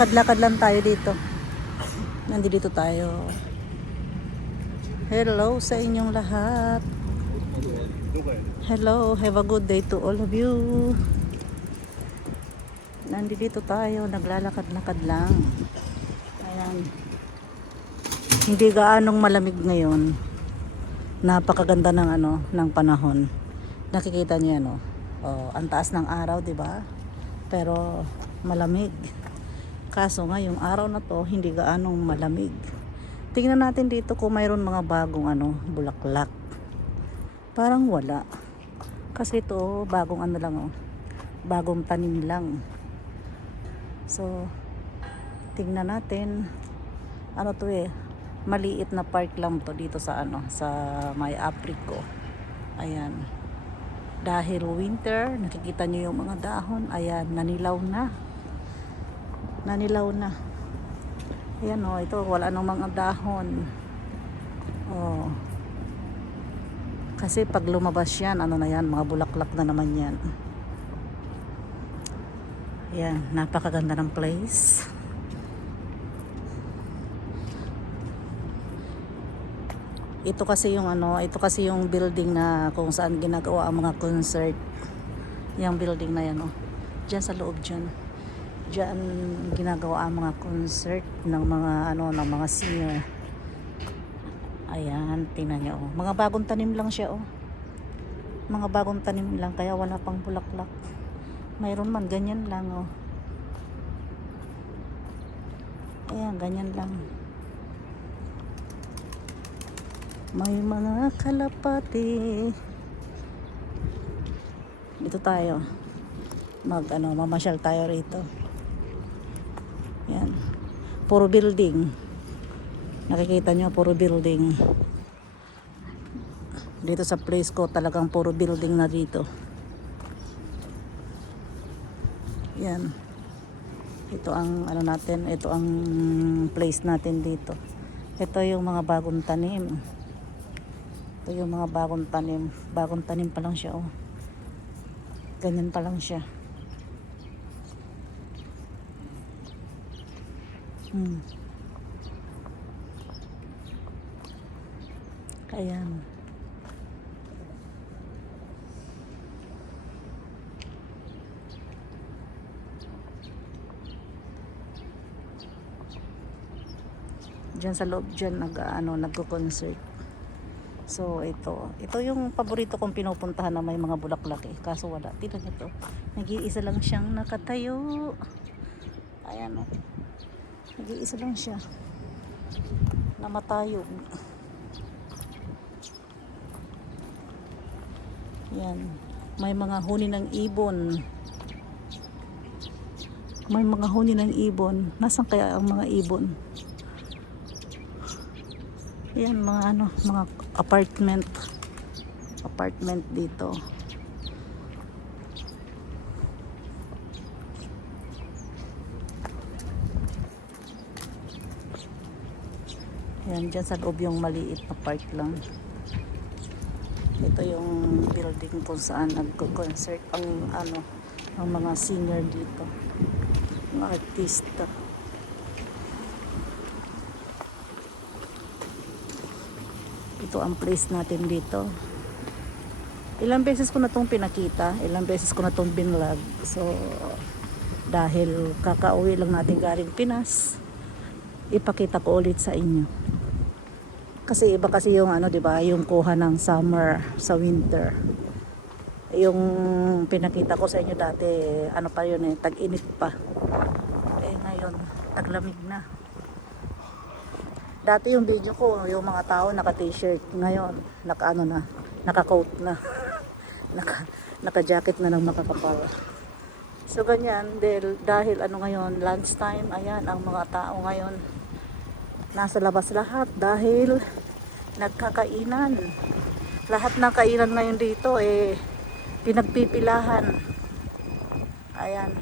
Lakad-lakad lang tayo dito. Nandito tayo. Hello sa inyong lahat. Hello, have a good day to all of you. Nandito tayo, naglalakad-lakad lang. Ayan. Hindi gaanong malamig ngayon. Napakaganda ng ano, ng panahon. Nakikita niyo yan, oh. Oh, ang taas ng araw, 'di ba? Pero malamig. Kaso ngayong araw na to, hindi gaanong malamig. Tingnan natin dito kung mayroon mga bagong ano, bulaklak. Parang wala. Kasi ito, bagong ano lang oh. Bagong tanim lang. So, tingnan natin. Ano to eh, maliit na park lang to dito sa ano, sa may Aprico. Ayan. Dahil winter, nakikita nyo yung mga dahon. Ayan, nanilaw na. Nanilaw na. Ayan o, ito wala nang mga dahon. Oh. Kasi pag lumabas yan, ano na yan, mga bulaklak na naman yan. Ayan, napakaganda ng place. Ito kasi yung ano, ito kasi yung building na kung saan ginagawa ang mga concert. Yung building na yan, oh. Diyan sa loob diyan. Diyan ginagawa ang mga concert ng mga ano, ng mga singer. Ayan, tingnan niyo, oh. Mga bagong tanim lang siya, oh. Mga bagong tanim lang, kaya wala pang bulaklak. Mayroon man, ganyan lang, oh. Ayan, ganyan lang. May mga kalapati. Dito tayo. Mag ano, mamasyal tayo rito. Puro building. Nakikita nyo, puro building. Dito sa place ko, talagang puro building na dito. Yan. Ito ang ano natin, ito ang place natin dito. Ito yung mga bagong tanim. Ito yung mga bagong tanim. Bagong tanim pa lang siya, oh. Ganyan pa lang siya. Hmm. Ayan. Diyan sa loob dyan nag, ano, nagko-concert. So, ito. Ito yung paborito kong pinupuntahan na may mga bulaklak eh. Kaso wala. Tignan nyo to. Nag-iisa lang siyang nakatayo. Ayan o. Nag-iisa lang siya. Namatayog. Yan. May mga huni ng ibon. May mga huni ng ibon. Nasaan kaya ang mga ibon? Yan mga ano, mga apartment. Apartment dito. Yan, dyan sa loob yung maliit na park lang. Ito yung building kung saan nagko-concert ang ano, ang mga singer dito. Mga artista. ito ang place natin dito ilang beses ko na itong pinakita ilang beses ko na itong binlog so dahil kakauwi lang natin galing Pinas ipakita ko ulit sa inyo kasi iba kasi yung ano 'di ba yung kuha ng summer sa winter yung pinakita ko sa inyo dati ano pa yun eh tag-init pa eh ngayon taglamig na Dati yung video ko, yung mga tao naka t-shirt. Ngayon, naka ano na, naka coat na. naka, naka jacket na ng makakapal. So ganyan, dahil, dahil ano ngayon, lunch time, ayan, ang mga tao ngayon, nasa labas lahat dahil nagkakainan. Lahat ng kainan ngayon dito, eh, pinagpipilahan. Ayan.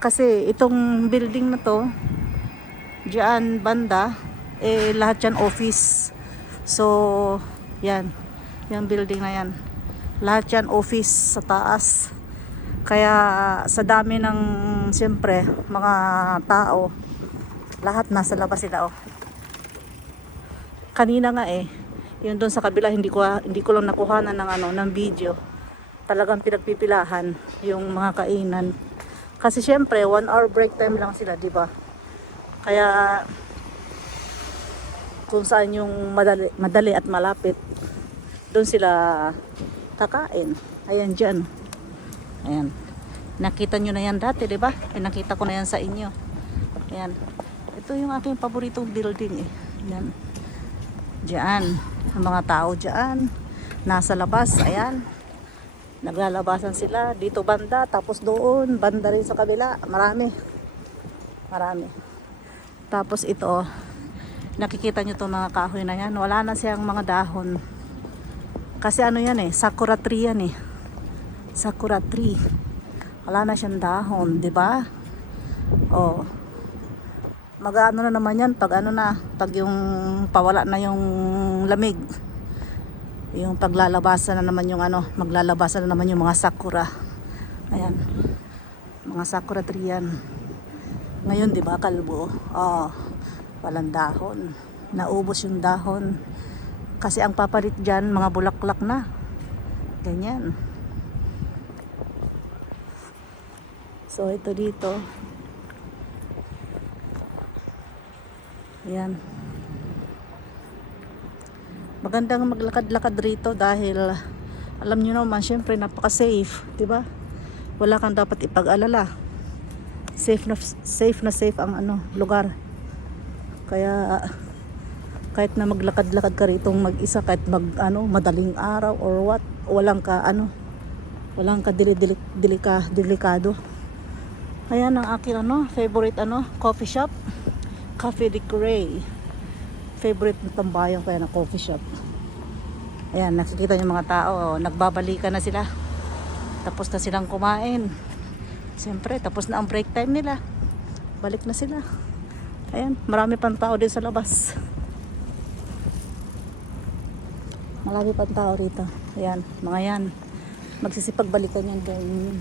Kasi itong building na to, diyan banda, eh lahat yan office. So, yan. Yung building na yan. Lahat yan office sa taas. Kaya sa dami ng siyempre mga tao, lahat nasa labas sila oh. Kanina nga eh, yun doon sa kabila hindi ko hindi ko lang nakuhanan ng ano ng video. Talagang pinagpipilahan yung mga kainan. Kasi siyempre, one hour break time lang sila, di ba? Kaya kung saan yung madali, madali at malapit, doon sila kakain. Ayan dyan. Ayan. Nakita nyo na yan dati, di ba? Eh, nakita ko na yan sa inyo. Ayan. Ito yung aking paboritong building eh. Ayan. Diyan. Ang mga tao diyan. Nasa labas. Ayan. Naglalabasan sila. Dito banda. Tapos doon. Banda rin sa kabila. Marami. Marami. Tapos ito. Nakikita nyo itong mga kahoy na yan. Wala na siyang mga dahon. Kasi ano yan eh. Sakura tree yan eh. Sakura tree. Wala na siyang dahon. ba? Oh mag-ano na naman yan pag ano na pag yung pawala na yung lamig. Yung paglalabasan na naman yung ano maglalabasan na naman yung mga sakura. Ayan. Mga sakura tree yan. Ngayon di ba kalbo? Oh, walang dahon. Naubos yung dahon. Kasi ang papalit dyan mga bulaklak na. Ganyan. So ito dito Ayan. Magandang maglakad-lakad rito dahil alam niyo naman, syempre napaka-safe, 'di ba? Wala kang dapat ipag-alala. Safe na safe na safe ang ano, lugar. Kaya kahit na maglakad-lakad ka rito mag-isa kahit mag ano, madaling araw or what, walang ka ano, walang ka dili, dili, dilika, delikado. Ayan ang aking ano, favorite ano, coffee shop. Cafe de Gray. Favorite ng tambayan kaya na coffee shop. Ayan, nakikita yung mga tao. oh, Nagbabalikan na sila. Tapos na silang kumain. Siyempre, tapos na ang break time nila. Balik na sila. Ayan, marami pang tao din sa labas. Marami pang tao rito. Ayan, mga yan. Magsisipagbalikan yan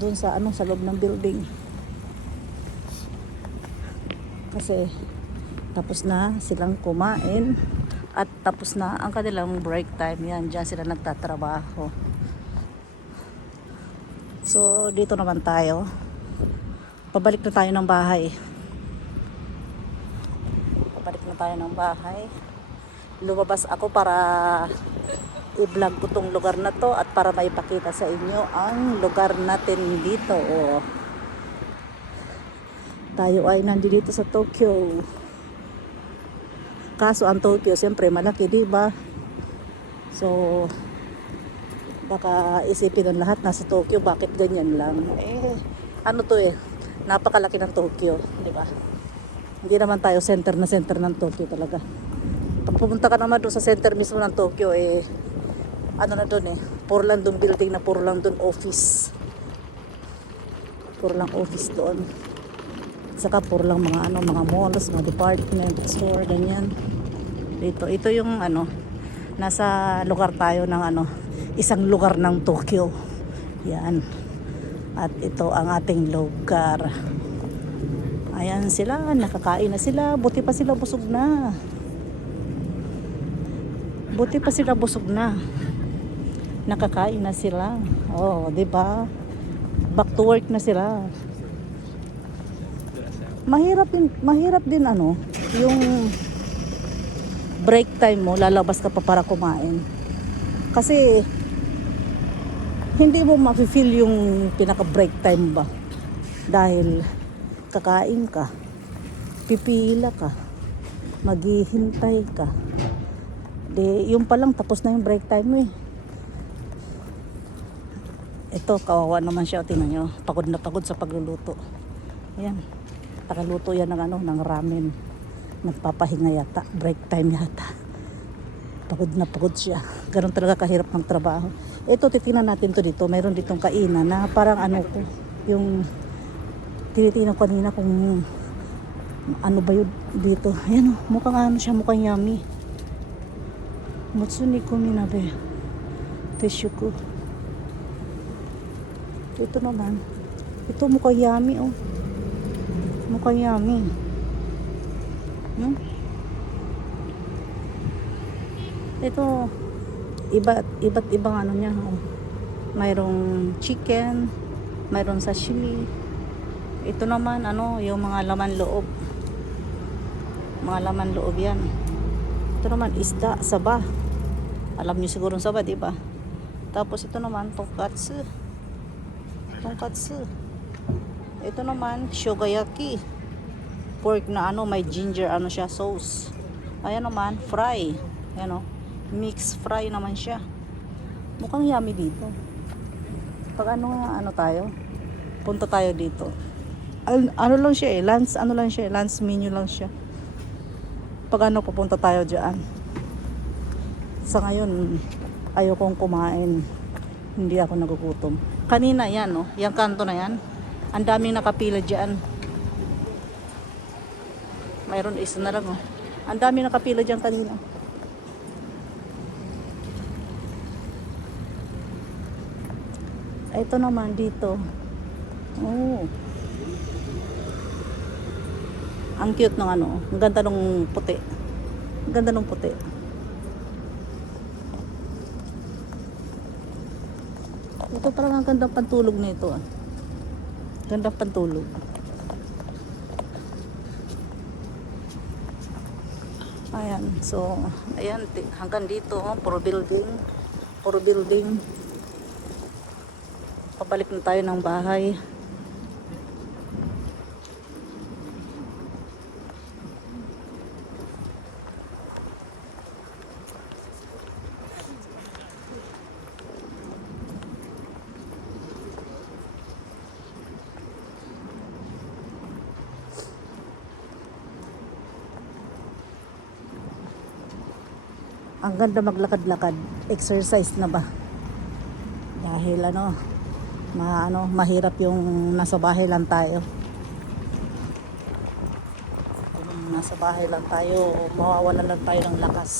doon sa ano sa loob ng building. Kasi tapos na silang kumain. At tapos na ang kanilang break time. Yan dyan sila nagtatrabaho. So dito naman tayo. Pabalik na tayo ng bahay. Pabalik na tayo ng bahay. Lumabas ako para i-vlog ko tong lugar na to at para maipakita sa inyo ang lugar natin dito. Oh. tayo ay nandito sa Tokyo Kaso ang Tokyo, siyempre malaki, di ba? So, baka isipin ng lahat nasa Tokyo, bakit ganyan lang? Eh, ano to eh, napakalaki ng Tokyo, di ba? Hindi naman tayo center na center ng Tokyo talaga. Pag pumunta ka naman doon sa center mismo ng Tokyo, eh, ano na doon eh, puro lang doon building na puro lang doon office. Puro lang office doon. Saka puro lang mga ano, mga malls, mga department store, ganyan. Dito, ito yung ano, nasa lugar tayo ng ano, isang lugar ng Tokyo. Yan. At ito ang ating lugar. Ayan sila, nakakain na sila. Buti pa sila busog na. Buti pa sila busog na. Nakakain na sila. Oh, 'di ba? Back to work na sila mahirap din mahirap din ano yung break time mo lalabas ka pa para kumain. Kasi hindi mo ma-feel yung pinaka break time ba? Dahil kakain ka pipila ka maghihintay ka. De yung pa lang tapos na yung break time mo eh. Ito kawawa naman siya tingnan nyo. Pagod na pagod sa pagluluto. Ayan Nakaluto yan ng ano, ng ramen. Nagpapahinga yata. Break time yata. Pagod na pagod siya. Ganun talaga kahirap ng trabaho. Ito, titingnan natin to dito. Mayroon ditong kainan na parang ano ko. Yung tinitingnan kanina kung ano ba yun dito. Ayan o, mukhang ano siya, mukhang yummy. Motsuni ko minabe. Tissue ko. Ito naman. Ito mukhang yummy oh. Mukhang yummy. Hmm? Ito, iba, iba't ibang ano niya. Oh. Mayroong chicken, mayroong sashimi. Ito naman, ano, yung mga laman loob. Mga laman loob yan. Ito naman, isda, saba. Alam niyo siguro saba, di ba? Tapos ito naman, tonkatsu. Tonkatsu. Ito naman, shogayaki. Pork na ano, may ginger, ano siya, sauce. Ayan naman, fry. Ayan o. Mix fry naman siya. Mukhang yummy dito. Pag ano nga, ano tayo, punta tayo dito. Al- ano lang siya eh, lunch, ano lang siya eh, lunch menu lang siya. Pag ano, pupunta tayo dyan. Sa ngayon, ayokong kumain. Hindi ako nagugutom. Kanina yan, no? Yung kanto na yan. Ang daming nakapila dyan. Mayroon isa na lang, oh. Ang daming nakapila dyan kanina. Ito naman dito. Oh. Ang cute ng ano. Ang ganda ng puti. Ang ganda ng puti. Ito parang ang ganda pantulog nito. Ah. Ganda pantulog. Ayan. So, ayan. Hanggang dito. Oh, puro building. Puro building. Pabalik na tayo ng bahay. Ang ganda maglakad-lakad. Exercise na ba? Dahil ano, ma ano, mahirap yung nasa bahay lang tayo. Kung nasa bahay lang tayo, mawawalan lang tayo ng lakas.